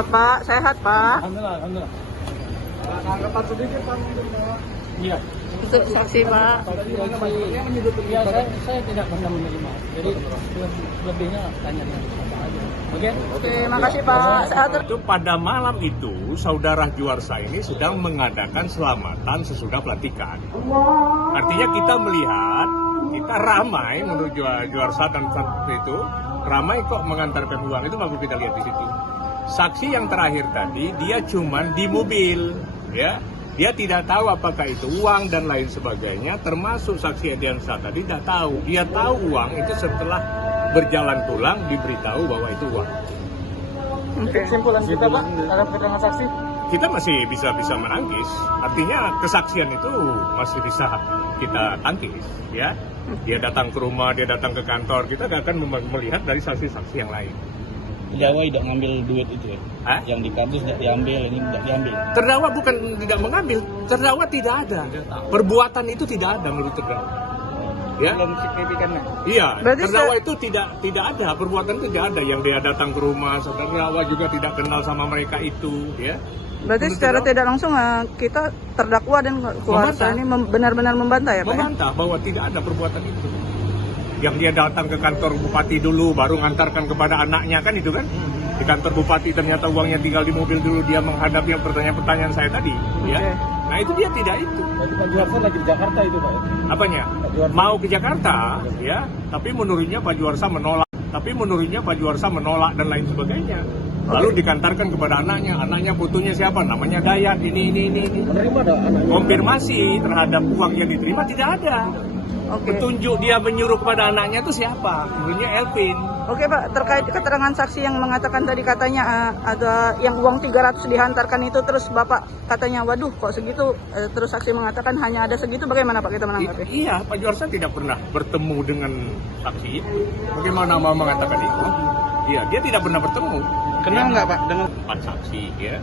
Pak, sehat Pak. Alhamdulillah, alhamdulillah. Tanggapan sedikit Pak. Iya. Untuk saksi Pak. Ya, saya tidak pernah menerima. Jadi lebihnya tanya dengan siapa aja. Oke? Oke, makasih Pak. Sehat terus. Itu pada malam itu saudara Juarsa ini sedang mengadakan selamatan sesudah pelantikan. Artinya kita melihat kita ramai menuju Juarsa dan itu ramai kok mengantarkan uang, itu bagus kita lihat di situ. Saksi yang terakhir tadi dia cuman di mobil, ya. Dia tidak tahu apakah itu uang dan lain sebagainya, termasuk saksi Ediansa tadi tidak tahu. Dia tahu uang itu setelah berjalan pulang diberitahu bahwa itu uang. Kesimpulan kita Pak, terhadap keterangan saksi? Kita masih bisa menangkis. Artinya kesaksian itu masih bisa kita tangkis, ya. Dia datang ke rumah, dia datang ke kantor, kita akan melihat dari saksi-saksi yang lain. Terdakwa tidak ngambil duit itu ya? Hah? Yang di kardus tidak diambil, ini tidak diambil. Terdakwa bukan tidak mengambil, terdakwa tidak ada. Perbuatan itu tidak ada menurut terdakwa. Ya? Belum signifikannya. Iya, Berarti terdakwa itu tidak ada, perbuatan itu tidak ada. Yang dia datang ke rumah, terdakwa juga tidak kenal sama mereka itu, ya. Berarti secara tidak langsung kita terdakwa dan keluarga ini benar-benar membantah ya Pak? Membantah bahwa tidak ada perbuatan itu. Yang dia datang ke kantor bupati dulu, baru ngantarkan kepada anaknya, kan itu kan? Di kantor bupati ternyata uangnya tinggal di mobil dulu, dia menghadapi yang pertanyaan-pertanyaan saya tadi, ya. Nah itu dia tidak itu. Jadi Pak Juarsa lagi di Jakarta itu Pak ya? Apanya? Mau ke Jakarta, ya. Tapi menurutnya Pak Juarsa menolak. Dan lain sebagainya. Lalu dikantarkan kepada anaknya fotonya siapa? Namanya Dayat, ini. Menerima ada anaknya? Konfirmasi terhadap uang yang diterima tidak ada. Oke. Petunjuk dia menyuruh kepada anaknya itu siapa? Menurutnya Elvin. Oke Pak, terkait keterangan saksi yang mengatakan tadi katanya ada yang uang 300 dihantarkan itu, terus Bapak katanya waduh kok segitu, terus saksi mengatakan hanya ada segitu, bagaimana Pak kita menanggapi? Iya, Pak Juarsa tidak pernah bertemu dengan saksi itu. Bagaimana mau mengatakan itu? Iya, dia tidak pernah bertemu. Kenal nggak Pak dengan 4 saksi, ya.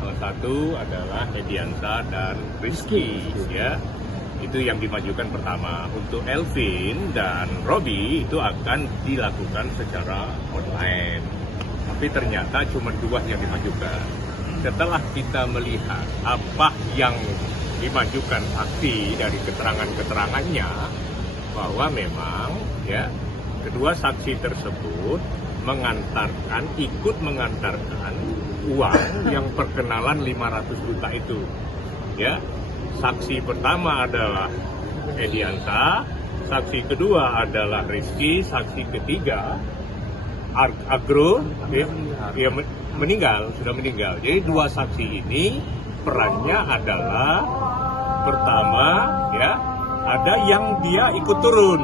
Salah satu adalah Ediansa dan Rizky, ya. Itu yang dimajukan pertama. Untuk Elvin dan Robi itu akan dilakukan secara online. Tapi ternyata cuma 2 yang dimajukan. Setelah kita melihat apa yang dimajukan saksi dari keterangan-keterangannya, bahwa memang ya kedua saksi tersebut ikut mengantarkan uang yang perkenalan 500 juta itu, ya. Saksi pertama adalah Ediansa, saksi kedua adalah Rizky, saksi ketiga Agro, sudah meninggal. Jadi 2 saksi ini perannya adalah pertama, ya, ada yang dia ikut turun,